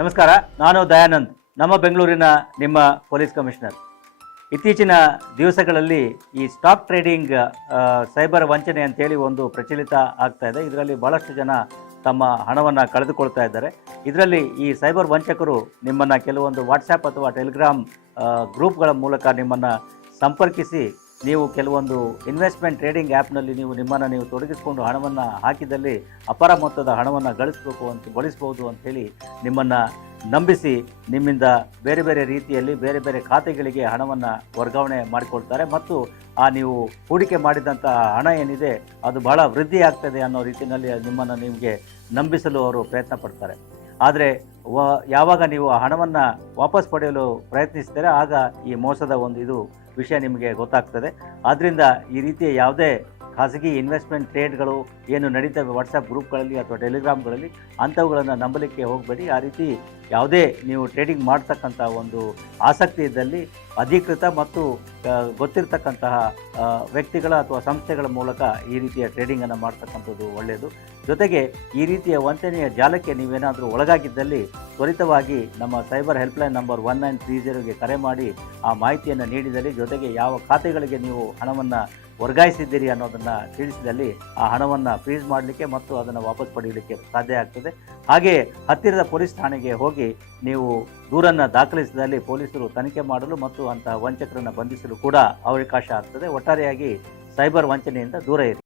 ನಮಸ್ಕಾರ, ನಾನು ದಯಾನಂದ್, ನಮ್ಮ ಬೆಂಗಳೂರಿನ ನಿಮ್ಮ ಪೊಲೀಸ್ ಕಮಿಷನರ್. ಇತ್ತೀಚಿನ ದಿವಸಗಳಲ್ಲಿ ಈ ಸ್ಟಾಕ್ ಟ್ರೇಡಿಂಗ್ ಸೈಬರ್ ವಂಚನೆ ಅಂತೇಳಿ ಒಂದು ಪ್ರಚಲಿತ ಆಗ್ತಾ ಇದೆ. ಇದರಲ್ಲಿ ಭಾಳಷ್ಟು ಜನ ತಮ್ಮ ಹಣವನ್ನು ಕಳೆದುಕೊಳ್ತಾ ಇದ್ದಾರೆ. ಇದರಲ್ಲಿ ಈ ಸೈಬರ್ ವಂಚಕರು ನಿಮ್ಮನ್ನು ಕೆಲವೊಂದು ವಾಟ್ಸ್ಯಾಪ್ ಅಥವಾ ಟೆಲಿಗ್ರಾಮ್ ಗ್ರೂಪ್ಗಳ ಮೂಲಕ ನಿಮ್ಮನ್ನು ಸಂಪರ್ಕಿಸಿ ನೀವು ಕೆಲವೊಂದು ಇನ್ವೆಸ್ಟ್ಮೆಂಟ್ ಟ್ರೇಡಿಂಗ್ ಆ್ಯಪ್ನಲ್ಲಿ ನೀವು ನಿಮ್ಮನ್ನು ನೀವು ತೊಡಗಿಸಿಕೊಂಡು ಹಣವನ್ನು ಹಾಕಿದಲ್ಲಿ ಅಪಾರ ಮೊತ್ತದ ಹಣವನ್ನು ಗಳಿಸಬೇಕು ಅಂತ ಗಳಿಸ್ಬೋದು ಅಂಥೇಳಿ ನಿಮ್ಮನ್ನು ನಂಬಿಸಿ ನಿಮ್ಮಿಂದ ಬೇರೆ ಬೇರೆ ರೀತಿಯಲ್ಲಿ ಬೇರೆ ಬೇರೆ ಖಾತೆಗಳಿಗೆ ಹಣವನ್ನು ವರ್ಗಾವಣೆ ಮಾಡಿಕೊಳ್ತಾರೆ. ಮತ್ತು ಆ ನೀವು ಹೂಡಿಕೆ ಮಾಡಿದಂಥ ಹಣ ಏನಿದೆ ಅದು ಬಹಳ ವೃದ್ಧಿ ಆಗ್ತದೆ ಅನ್ನೋ ರೀತಿಯಲ್ಲಿ ನಿಮ್ಮನ್ನು ನಿಮಗೆ ನಂಬಿಸಲು ಅವರು ಪ್ರಯತ್ನ ಪಡ್ತಾರೆ. ಆದರೆ ಯಾವಾಗ ನೀವು ಆ ಹಣವನ್ನು ವಾಪಸ್ ಪಡೆಯಲು ಪ್ರಯತ್ನಿಸ್ತೀರ ಆಗ ಈ ಮೋಸದ ಒಂದು ಇದು ವಿಷಯ ನಿಮಗೆ ಗೊತ್ತಾಗ್ತದೆ. ಆದ್ದರಿಂದ ಈ ರೀತಿಯ ಯಾವುದೇ ಖಾಸಗಿ ಇನ್ವೆಸ್ಟ್ಮೆಂಟ್ ಟ್ರೇಡ್ಗಳು ಏನು ನಡೀತವೆ ವಾಟ್ಸಪ್ ಗ್ರೂಪ್ಗಳಲ್ಲಿ ಅಥವಾ ಟೆಲಿಗ್ರಾಮ್ಗಳಲ್ಲಿ ಅಂಥವುಗಳನ್ನು ನಂಬಲಿಕ್ಕೆ ಹೋಗಬೇಡಿ. ಆ ರೀತಿ ಯಾವುದೇ ನೀವು ಟ್ರೇಡಿಂಗ್ ಮಾಡ್ತಕ್ಕಂಥ ಒಂದು ಆಸಕ್ತಿ ಇದ್ದಲ್ಲಿ ಅಧಿಕೃತ ಮತ್ತು ಗೊತ್ತಿರತಕ್ಕಂತಹ ವ್ಯಕ್ತಿಗಳ ಅಥವಾ ಸಂಸ್ಥೆಗಳ ಮೂಲಕ ಈ ರೀತಿಯ ಟ್ರೇಡಿಂಗನ್ನು ಮಾಡ್ತಕ್ಕಂಥದ್ದು ಒಳ್ಳೆಯದು ಜೊತೆಗೆ ಈ ರೀತಿಯ ವಂಚನೆಯ ಜಾಲಕ್ಕೆ ನೀವೇನಾದರೂ ಒಳಗಾಗಿದ್ದಲ್ಲಿ ತ್ವರಿತವಾಗಿ ನಮ್ಮ cyber helpline number one nine three ಜೀರೋಗೆ ಕರೆ ಮಾಡಿ ಆ ಮಾಹಿತಿಯನ್ನು ನೀಡಿದಲ್ಲಿ ಜೊತೆಗೆ ಯಾವ ಖಾತೆಗಳಿಗೆ ನೀವು ಹಣವನ್ನು ವರ್ಗಾಯಿಸಿದ್ದೀರಿ ಅನ್ನೋದನ್ನು ತಿಳಿಸಿದಲ್ಲಿ ಆ ಹಣವನ್ನು ಫ್ರೀಸ್ ಮಾಡಲಿಕ್ಕೆ ಮತ್ತು ಅದನ್ನು ವಾಪಸ್ ಪಡೆಯಲಿಕ್ಕೆ ಸಾಧ್ಯ ಆಗ್ತದೆ. ಹಾಗೆ ಹತ್ತಿರದ ಪೊಲೀಸ್ ಠಾಣೆಗೆ ಹೋಗಿ ನೀವು ದೂರನ್ನು ದಾಖಲಿಸಿದಲ್ಲಿ ಪೊಲೀಸರು ತನಿಖೆ ಮಾಡಲು ಮತ್ತು ಅಂತಹ ವಂಚಕರನ್ನು ಬಂಧಿಸಲು ಕೂಡ ಅವಕಾಶ ಆಗ್ತದೆ. ಒಟ್ಟಾರೆಯಾಗಿ ಸೈಬರ್ ವಂಚನೆಯಿಂದ ದೂರ ಇರಿ.